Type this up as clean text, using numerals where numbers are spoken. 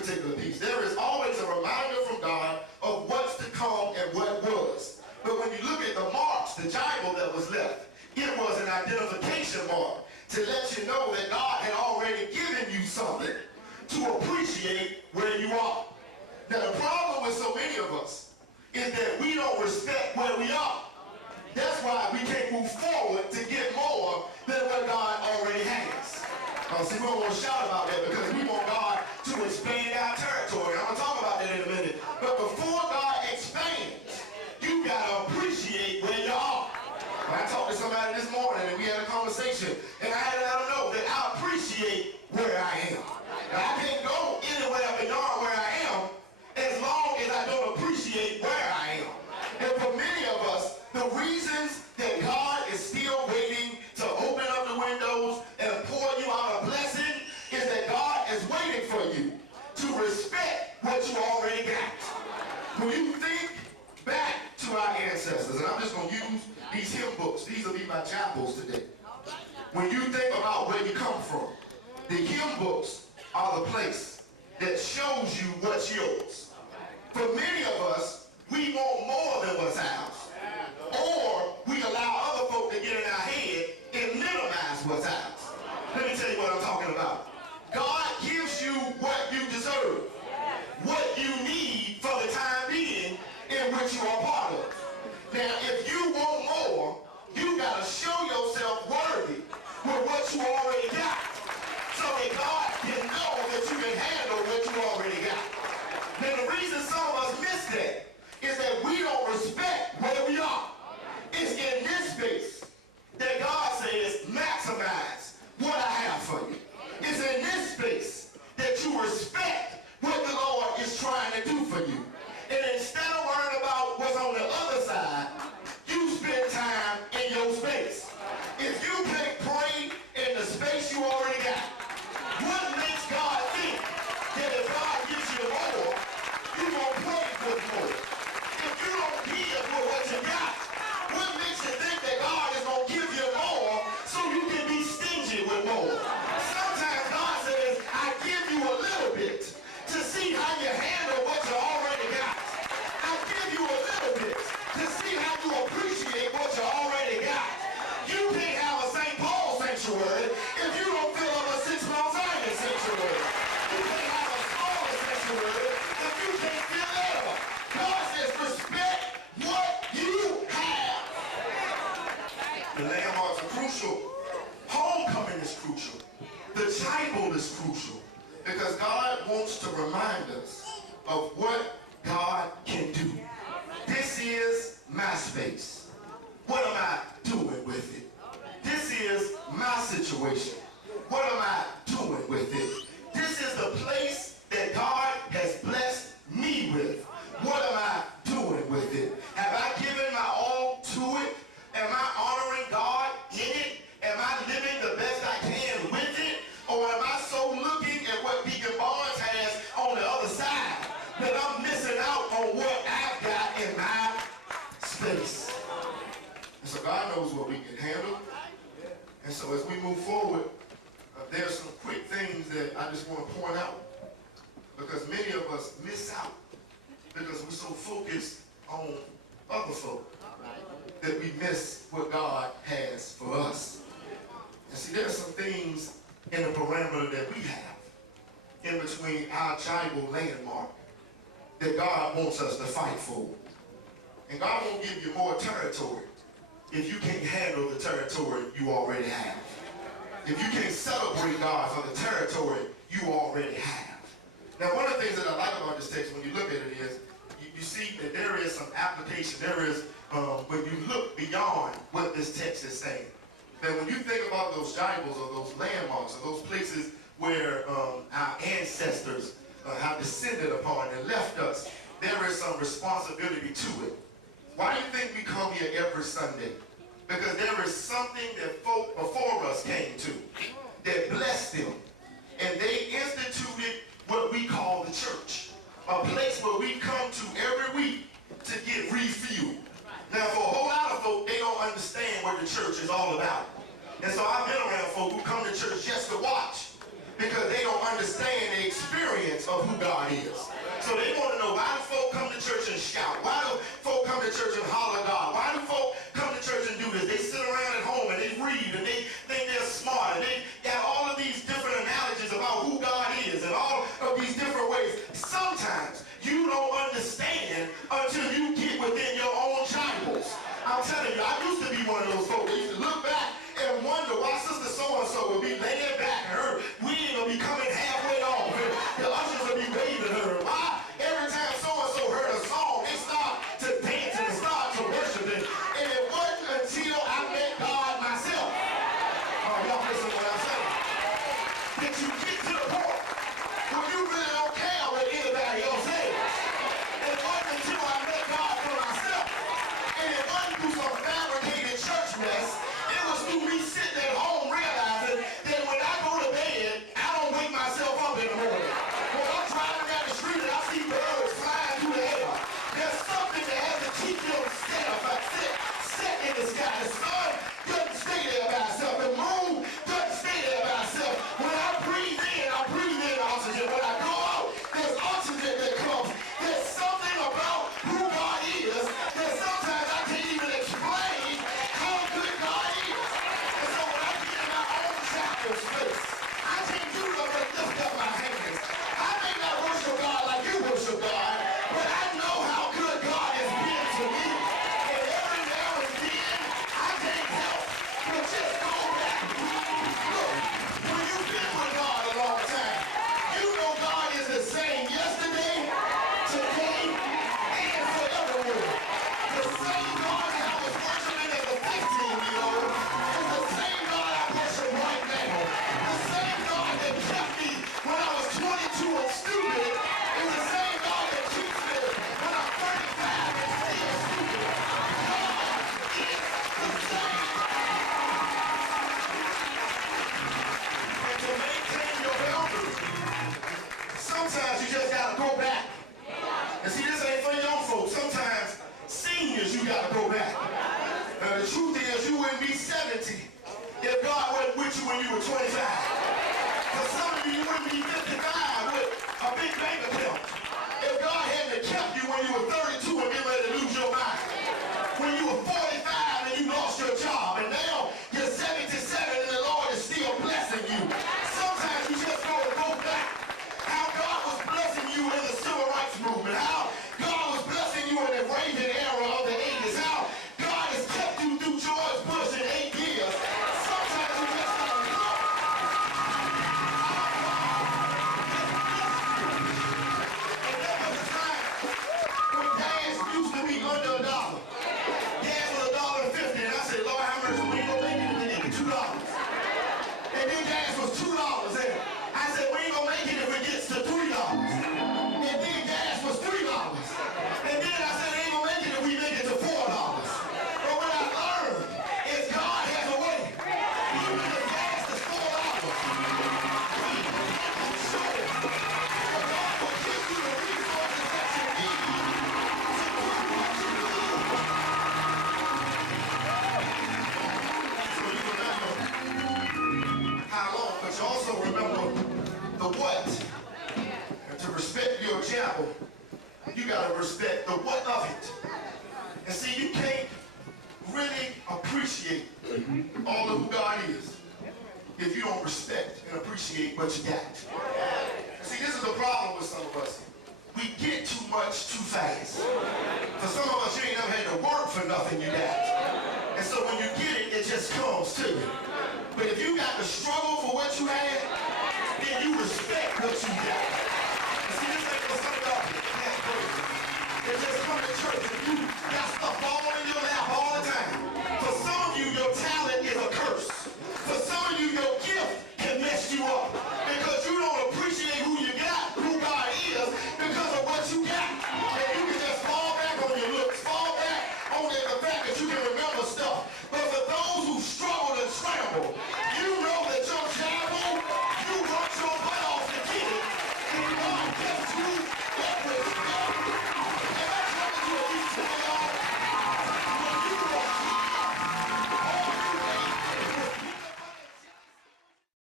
particular piece. There is always a reminder from God of what's to come and what was. But when you look at the marks, the Bible that was left, it was an identification mark to let you know that God had already given you something to appreciate where you are. Now the problem with so many of us is that we don't respect where we are. That's why we can't move forward to get more than what God already has. See, we don't want to shout about that because we want God to expand our territory. I'm going to talk about that in a minute. But before God expands, you got to appreciate where you are. I talked to somebody this morning and we had a conversation, and I had to let them know that I appreciate where I am. Now, I can't go anywhere beyond where I am as long as I don't appreciate where I am. And for many of us, the reasons that God is still waiting to open up the windows and pour you out a blessing is that God is waiting for you to respect what you already got. When you think back to our ancestors, and I'm just going to use these hymn books. These will be my chapels today. When you think about where you come from, the hymn books are the place that shows you what's yours. For many of us, we want more than what's ours. Or we allow other folk to get in our head and minimize what's ours. Let me tell you what I'm talking about. God gives you what you deserve, what you need for the time being in which you are part of. Now, if you want more, you got to show yourself worthy with what you already got so that God can know that you can handle what you already got. Now, the reason some of us miss that is that we don't respect where we are. It's in this space that God says, maximize what I have for you. It's in this space that you respect what the Lord is trying to do for you. And instead of worrying about what's on the other side, you spend time in your space. If you can't pray in the space you already got, what makes God think that if God gives you more, you won't pray for more? If you don't give for what you got, what makes you think that God is going to give you more so you can be stingy with more? Sometimes God says, I give you a little bit to see how you handle what you already got. I give you a little bit to see how you appreciate what you already got. You can't have a St. Paul sanctuary if you don't fill up a 6 Mount Zion sanctuary. You can't have a smaller sanctuary if you can't fill it up. God says respect what you have. The landmarks are crucial. Homecoming is crucial. The chapel is crucial. Because God wants to remind us of what God can do. This is my space. What am I doing with it? This is my situation. What am I doing with it? This is the place that God has blessed me with. What am I doing with it? Have I given my all to it? Am I honoring God in it? Am I living the best I can with it? Or am I so looking at what Deacon Barnes has on the other side that I'm missing out on what I've got in my space? And so God knows what we can handle. And so as we move forward, there's some quick things that I just want to point out. Because many of us miss out because we're so focused on other folk that we miss what God has for us. And see, there's some things in the parameter that we have in between our tribal landmark that God wants us to fight for. And God won't give you more territory if you can't handle the territory you already have. If you can't celebrate God for the territory you already have. Now, one of the things that I like about this text when you look at it is you see that there is some application. There is, when you look beyond what this text is saying, that when you think about those tribals or those landmarks or those places where our ancestors have descended upon and left us, there is some responsibility to it. Why do you think we come here every Sunday? Because there is something that folk before us came to that blessed them. And they instituted what we call the church, a place where we come to every week to get refueled. Now, for a whole lot of folk, they don't understand what the church is all about. And so I've been around folk who come to church just to watch because they don't understand the experience of of who God is. So they want to know, why do folk come to church and shout? Why do folk come to church and holler God? Why do folk come to church and do this? They sit around at home and they read and they think they're smart and they got all of these different analogies about who God is and all of these different ways. Sometimes you don't understand until you get within your own chapels. I'm telling you, I used to be one of those folks. I used to look back and wonder why Sister So-and-so would be laying back and her wig will be coming halfway off and the ushers will be waving her. Why every time so-and-so heard a song, they start to dance and start to worship it. And it wasn't until I met God myself. Oh, y'all listen to what I'm saying. That you get to the point where you really don't care what anybody else says. It wasn't until I met God for myself. And it wasn't through some fabricated church mess. It was through me sitting at home realizing that when I go to bed, I don't wake myself up in the morning. When I'm driving down the street and I see birds flying through the air, there's something that has to keep you set in the sky. The sun doesn't stay there by itself. The moon doesn't stay there by itself. When I breathe in oxygen. When I go out, there's oxygen that comes. There's something about who God is that sometimes I can't even explain how good God is. And so when I get in my own chapel space, I can't do nothing but lift up my hands. I may not worship God like you worship God, but I know how good God has been to me. And every now and then, I can't help but just go back. Look, when you've been with God a long time, you know God is the same yesterday, today, and forevermore. The same God that I was worshiping as a 15-year-old is the same God I worship right now. The same God that kept me when I was 22 and stupid is the same God that keeps me when I'm 35 and still stupid. God is the same. And to maintain your boundaries, sometimes you just gotta go back. And see, this ain't for young folks. Sometimes seniors, you gotta go back. The truth is, you wouldn't be 70 if God wasn't with you when you were 25. For some of you, you wouldn't be 55 with a big bank account if God hadn't kept you when you were 32 and getting ready to lose your mind. When you were 45 and you lost your job, and now you're 77 and the Lord is still blessing you. Sometimes you just gotta go back. How God was blessing you in the civil rights movement. How God was blessing you in the Reagan era of the 80s. How God has kept you through George Bush in 8 years. Sometimes you just gotta look. And there was a time when gas used to be under $1. Gas was $1.50, and I said, Lord, how much we ain't gonna make it if we get $2? And then gas was $2 there. I said, we ain't gonna make it if it gets to $3. And then gas was $3. And then I said, ain't gonna make it if we make it to $4. But what I learned is God has a way. Even if gas is $4, He will show it. So God will give you the resources that you need to do what you do. So you remember how long, but you also remember the what. And to respect your chapel, you gotta respect the what of it. And see, you can't really appreciate all of who God is if you don't respect and appreciate what you got. And see, this is the problem with some of us. We get too much too fast. For some of us, you ain't never had to work for nothing you got. And so when you get it, it just comes to you. But if you got to struggle for what you had, then you respect what you got. And see, this ain't for some of y'all. They just come to church and you got stuff all in your